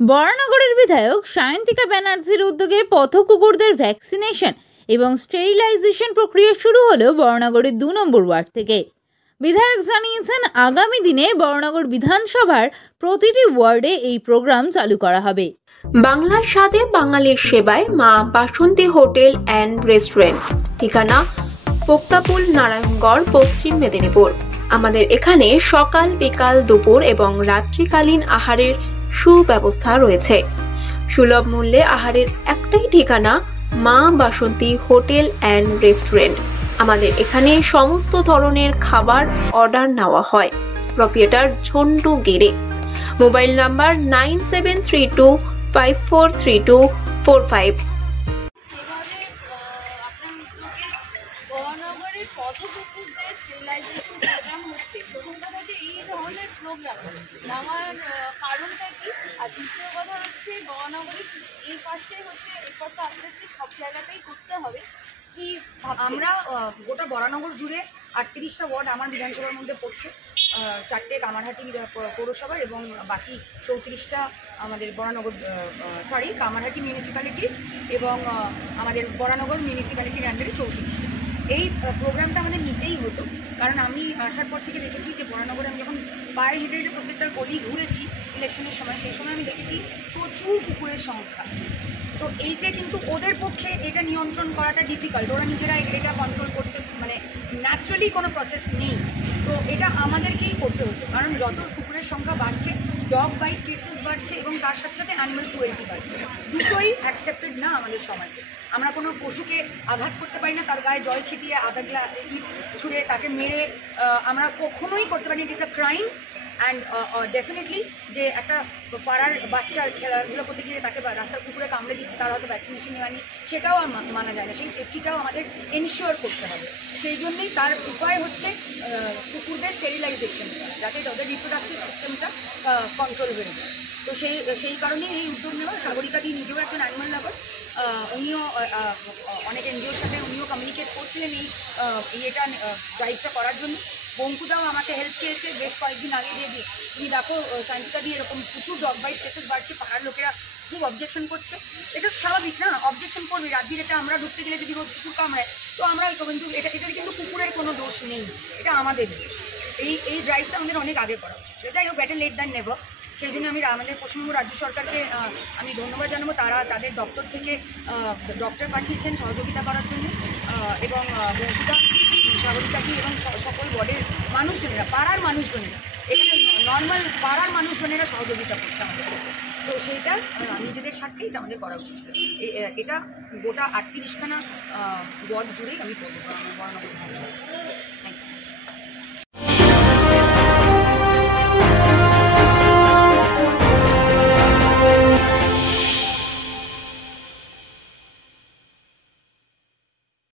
বরানগরের বিধায়ক সায়ন্তিকা ব্যানার্জির উদ্যোগে পথ কুকুরদের ভ্যাকসিনেশন এবং স্টেরিলাইজেশন প্রক্রিয়া শুরু হলো বরানগরের 2 নম্বর ওয়ার্ড থেকে। বিধায়ক জানিয়েছেন, আগামী দিনে বরানগর বিধানসভার প্রতিটি ওয়ার্ডে এই প্রোগ্রাম চালু করা হবে। বাংলার স্বাদে বাঙালির সেবায় মা বাসন্তী হোটেল অ্যান্ড রেস্টুরেন্ট, ঠিকানা পোক্তাপুল, নারায়ণগড়, পশ্চিম মেদিনীপুর। আমাদের এখানে সকাল, বিকাল, দুপুর এবং রাত্রিকালীন আহারের সুব্যবস্থা রয়েছে। সুলভ মূল্যে আহারের একটাই ঠিকানা মা বাসন্তী হোটেল অ্যান্ড রেস্টুরেন্ট। আমাদের এখানে সমস্ত ধরনের খাবার অর্ডার নেওয়া হয়। প্রোপ্রাইটার ঝন্টু গেড়ে। Mobile number 9732543245। বরানগরের পথ কুকুরদের স্টেরিলাইজেশন প্রোগ্রাম হচ্ছে। প্রথমটা হচ্ছে এই ধরনের প্রোগ্রাম নেওয়ার কারণটা কি, আর দ্বিতীয় কথা হচ্ছে বরানগরের এই পাশটাই হচ্ছে, এরপর তো আস্তে আস্তে সব জায়গাতেই করতে হবে। কি আমরা গোটা বরানগর জুড়ে 38টা ওয়ার্ড আমার বিধানসভার মধ্যে পড়ছে, 4টে কামারহাটি পৌরসভার এবং বাকি 34টা আমাদের বরানগর কামারহাটি মিউনিসিপ্যালিটি এবং আমাদের বরানগর মিউনিসিপ্যালিটির আন্ডারে 34টা। এই প্রোগ্রামটা আমাদের নিতেই হতো, কারণ আমি আসার পর থেকে দেখেছি যে বরানগরে আমি যখন পায়ে হেঁটে হেঁটে প্রত্যেকটা গলি ঘুরেছি ইলেকশনের সময়, সেই সময় আমি দেখেছি প্রচুর কুকুরের সংখ্যা। তো এইটা কিন্তু ওদের পক্ষে এটা নিয়ন্ত্রণ করাটা ডিফিকাল্ট, ওরা নিজেরা এটা কন্ট্রোল করতে মানে ন্যাচারালি কোনো প্রসেস নেই। তো এটা আমাদেরকেই করতে হতো, কারণ যত কুকুরের সংখ্যা বাড়ছে, ডগ বাইট কেসেস বাড়ছে এবং তার সাথে সাথে অ্যানিমাল ক্রুয়েলটি বাড়ছে। দুটোই অ্যাকসেপ্টেড না আমাদের সমাজে। আমরা কোনো পশুকে আঘাত করতে পারি না, তার গায়ে জল ছিটিয়ে আধা গ্লাস ইট ছুঁড়ে তাকে মেরে আমরা কখনোই করতে পারি না। It is a crime. And definitely যে একটা পাড়ার বাচ্চা খেলাধুলো করতে গিয়ে তাকে রাস্তার কুকুরে কামড়ে দিচ্ছে, তার হয়তো ভ্যাকসিনেশন নেওয়া নেই, সেটাও আর মানা যায় না। সেই সেফটিটাও আমাদের এনশিওর করতে হবে। সেই জন্যই তার উপায় হচ্ছে কুকুরদের স্টেরিলাইজেশন, যাতে তাদের রিপ্রোডাক্টিভ সিস্টেমটা কন্ট্রোল হয়ে যায়। তো সেই কারণেই এই উদ্যোগ নেওয়া। সাগরিকা দি নিজেও একজন অ্যানিমাল লাভার, উনিও অনেক এনজিওর সাথে উনিও কমিউনিকেট করছিলেন এই ইয়েটা ড্রাইভটা করার জন্য। বঙ্কুদাও আমাকে হেল্প চেয়েছে বেশ কয়েকদিন আগে, দিয়ে তুমি দেখো সায়ন্তিকা দিয়ে এরকম প্রচুর ডগ বাইট কেসেস বাড়ছে, পাড়ার লোকেরা খুব অবজেকশন করছে। এটা স্বাভাবিক না, অবজেকশন করবে। রাত্রির এটা আমরা ঢুকতে গেলে যদি রোজ কুকুর কামড়ায় তো আমরাই তো, কিন্তু এটার কিন্তু কুকুরের কোনো দোষ নেই, এটা আমাদের দোষ। এই ড্রাইভটা আমাদের অনেক আগে করা উচিত ছিল। যাই হোক, বেটার লেট দ্যান নেভার। সেই জন্য আমি আমাদের পশ্চিমবঙ্গ রাজ্য সরকারকে আমি ধন্যবাদ জানাবো। তারা তাদের দপ্তর থেকে ডক্টর পাঠিয়েছেন সহযোগিতা করার জন্য, এবং বঙ্কুদা, সাগরিকাদি এবং সকল ওয়ার্ডের মানুষজনেরা, পাড়ার মানুষজনেরা, এখানে নর্মাল পাড়ার মানুষজনেরা সহযোগিতা করছে আমাদের সাথে। তো সেইটা নিজেদের স্বার্থে এটা আমাদের করা উচিত ছিল। এটা গোটা 38খানা ওয়ার্ড জুড়েই আমি করবো বরানগর বিধানসভা। Thank you.